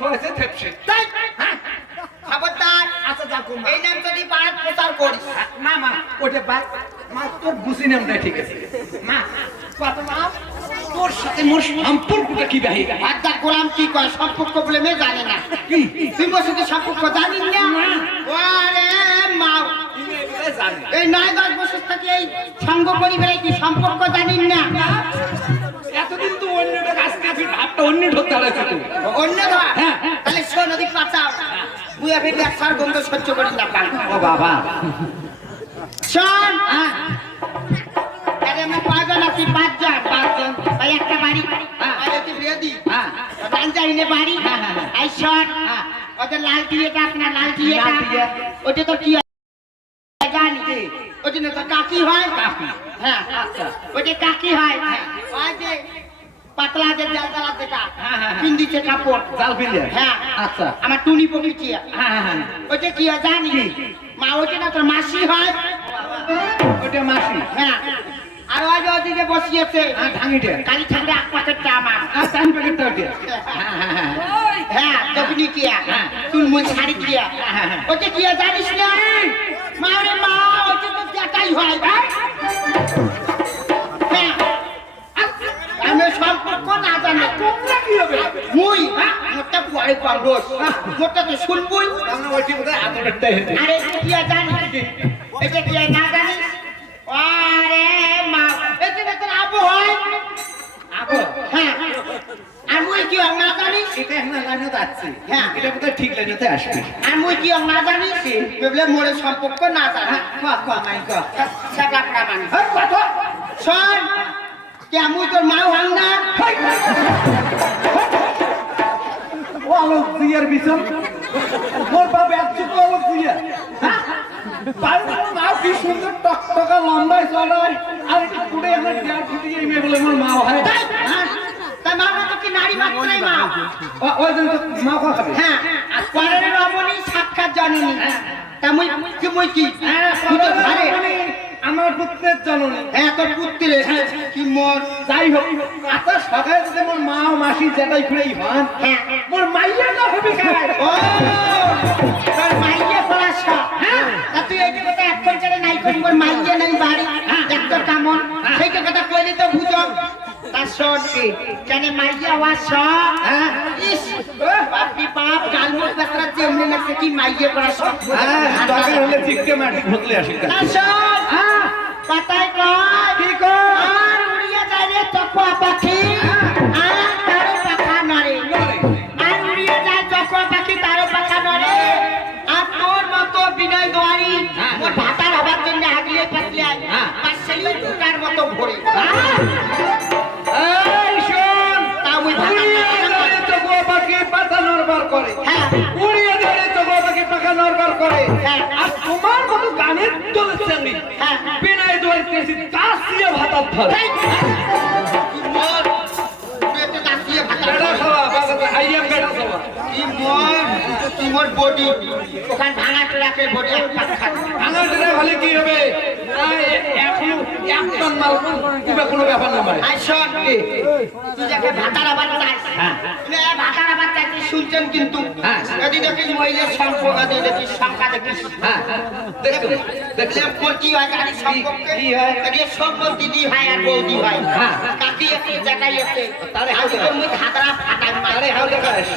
হয়েছে থেপসে খবরদার। আচ্ছা যা কম এই নাম যদি পাড়ার প্রচার করিস। মা মা ওটা বাই মা তোর বুঝি নামটা ঠিক আছে মা কত মা তোর সাথে মোর সম্পর্কটা কি ভাই আচ্ছা গোলাম কি কয় সম্পর্ক বলে মেয়ে জানে না কি তুই মোর সাথে সম্পর্ক জানিস না? ওরে মা জানি এই 9-10 বছর থেকে এই সঙ্গ পরিবারে কি সম্পর্ক জানিস না? এতদিন তো অন্যটা আজকে তুই ভাবটা অন্য ঢোক দাঁড়াইছে তুই অন্য ধর হ্যাঁ। তাহলে শোন ওদিক বাঁচাও বুয়া ফের একসার গন্ধ সহ্য করি না পান ও বাবা শোন আরে আমি পাঁচজন আছি পাঁচজন ভাই একটা বাড়ি আরে তুই বিয়ে দি হ্যাঁ রাঞ্জাইনে বাড়ি হ্যাঁ, হ্যাঁ, হ্যাঁ। এই শোন ওদের লাল টিয়েটা আপনার লাল টিয়েটা লাল টিয়া। ওটা তো কি জানি ওটা না তো কাকি হয় কাকি। হ্যাঁ আচ্ছা ওটা কাকি হয় ওই যে পাতলা যে জালদালা যেটা হ্যাঁ, হ্যাঁ। পিন্দিতে কাপড় জাল ফিরে হ্যাঁ আচ্ছা আমার টুনি পকেটিয়া হ্যাঁ হ্যাঁ হ্যাঁ ওটা কি হয় জানি মা ওটা না তোর মাসি হয় ওটা মাসি হ্যাঁ আর ওই যে ওদিকে বসিয়েছে হ্যাঁ ঢাঙ্গিটা কালি থাকলে এক প্যাকেটটা আমার আর টাইম প্যাকেটটা ওটা হ্যাঁ হ্যাঁ হ্যাঁ হ্যাঁ দক্ষিণী কিয়া হ্যাঁ। তুলমুল শাড়ি কিয়া হ্যাঁ, হ্যাঁ। ওটা কিয়া জানিস না মা রে মা ওটা তো দেখাই হয় ভাই হ্যাঁ আমি সম্পর্ক না জানি তোমরা কি হবে মুই মোটা পরে পাবস মোটা তো শুনবই আমরা ওইটি বোধহয় আদরটাই হেঁটে আরে তুই কিয়া জানিস এটা কিয়া না জানিস আরে মা এটা তোর আবু হয় আবো হ্যাঁ আর মুই কি না জানিস এটা এখন লাইনে যাচ্ছে হ্যাঁ। এটা বোধহয় ঠিক লাইনেতে আসবে আর মুই কি না জানিস বলে মোরে সম্পর্ক না জানি কোয়া মাই কোয়া সাবলা প্রাণ হ্যাঁ কত শোন কেমন তোর মা হল না ও আলোক দিয়ার বিছন মোর বাপ একচুক আলোক দিয়া পারবো মা কি সুন্দর টকটকা লম্বাই চড়ায় আর একটু কুড়ে আমার বিয়ার ফুটি এই মেয়ে বলে মোর মা হয় তাই মা তো কি নারী মাত্রাই মা ওই দিন তো মা কোয়া খাবে হ্যাঁ আর পরের রমণী সাক্ষাৎ জননী তা মুই কি তুই তো ঘরে আমার পুত্রের জননী হ্যাঁ তোর পুত্রে কি মোর যাই হোক আচ্ছা সকালে যদি মোর মা ও মাসি যেটাই ঘুরেই হন হ্যাঁ মোর মাইয়া না হবে খায় ও তোর মাইয়ে পড়াছ হ্যাঁ তা তুই এই কথা এখন ছেড়ে নাই করি মোর মাইয়ে নাই বাড়ি একটা কামন সেই কথা কইলে তো বুঝম তার শোন কেন মাইয়া ওয়াস হ্যাঁ ইস বাপি বাপ গালমুখ বেকরা যেমনি লাগছে কি মাইয়ে পড়াছ দরকার হলে চিককে মাটি ঘুরলে আসি তার শোন পাতায় কয় কি কয় আর উড়িয়া যায় রে তপা পাখি আর তারও পাখা নড়ে আর উড়িয়ে যায় তপা পাখি তারও পাখা নড়ে আর তোর মতো বিনয় দোয়ারি মোর ভাতার হবার জন্য আগলিয়ে পাতলে আর সেই ফুটার মতো ভরে এই শোন তা ওই ভাতা উড়িয়ে ধরে তো গো পাখি পাতা নড়বার করে হ্যাঁ উড়িয়ে ধরে তো গো পাখি পাখা নড়বার করে হ্যাঁ। আর তোমার মতো গানের চলেছে আমি হ্যাঁ। বিনয় দোয়াইতেছি তাসিয়ে ভাতার ধরে কি মোর পেটে দাঁড়িয়ে ভাতা বেটা সবা বাবা আইএম বেটা সবা কি মোর বডি ওখান ভাঙা ট্রাকের বডি এক পাক খাট আমার দিনে ভালো কি হবে এখন এক টন মাল কিবা কোনো ব্যাপার না ভাই আই শোন তুই যাকে ভাতার আবার চাইছ ভাতার আবার চাইছিস শুনছেন কিন্তু হ্যাঁ। যদি দেখিস মহিলার সম্পর্ক দেখিস সংখ্যা দেখিস হ্যাঁ দেখলে দেখলে কি হয় গাড়ি সম্পর্কে কি হয়? এটি সব দিদি হয় আর বৌদি হয় হ্যাঁ। কাকি আছে জাটাই আছে তারে আজকে হাতে- মুই খাতরা ফাটাই আরে হাও দেখাস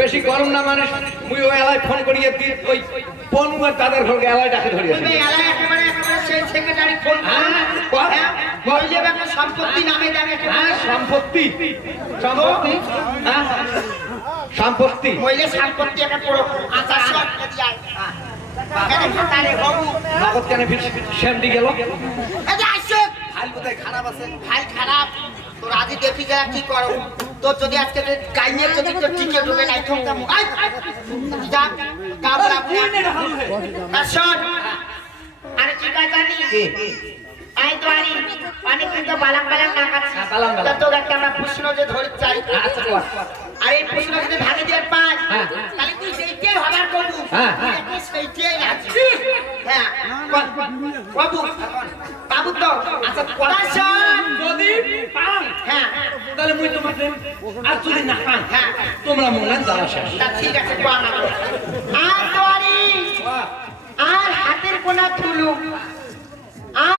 বেশি গরম না মানুষ মুই ওই এলাই ফোন করিয়ে দি ওই ফোন তাদের ঘরকে এলাই ডাকে ধরিয়েছে তুমি এলাই একেবারে সেই সেক্রেটারি ফোন বললে একটা সম্পত্তি নামে যাবে হ্যাঁ সম্পত্তি সম্পত্তি হ্যাঁ সম্পত্তি মহিলা সম্পত্তি একটা পুরো আচার সব যদি আয় কেন ভাতারে বাবু নগদ কেন শ্যামটি গেল এই যে আইসো হাল কোথায় খারাপ আছে ভাই খারাপ তোর আজ দেখি যা কি করো তোর যদি আজকে গাইনের যদি তোর টিকে ঢুকে নাই ঠকতাম যা কাবলা শোন আরে কি কাজ জানি আই তো আরি অনেক কিন্তু বালাম বালাম না কাছে বালাম বালাম। তোর একটা আমরা প্রশ্ন যে ধরে চাই আচ্ছা কোয়া আর এই প্রশ্ন যদি ভাগে দিয়ে পাস হ্যাঁ। তাহলে তুই সেইটাই হবার করবি হ্যাঁ, হ্যাঁ। তুই সেইটাই আছে হ্যাঁ বাবু বাবু তো আচ্ছা শোন যদি পান হ্যাঁ তাহলে মুই তোমাকে আর যদি না পান হ্যাঁ তোমরা মনে যারা শেষ তা ঠিক আছে কোয়া না আর তোয়ারি আর হাতের কোনা থুলু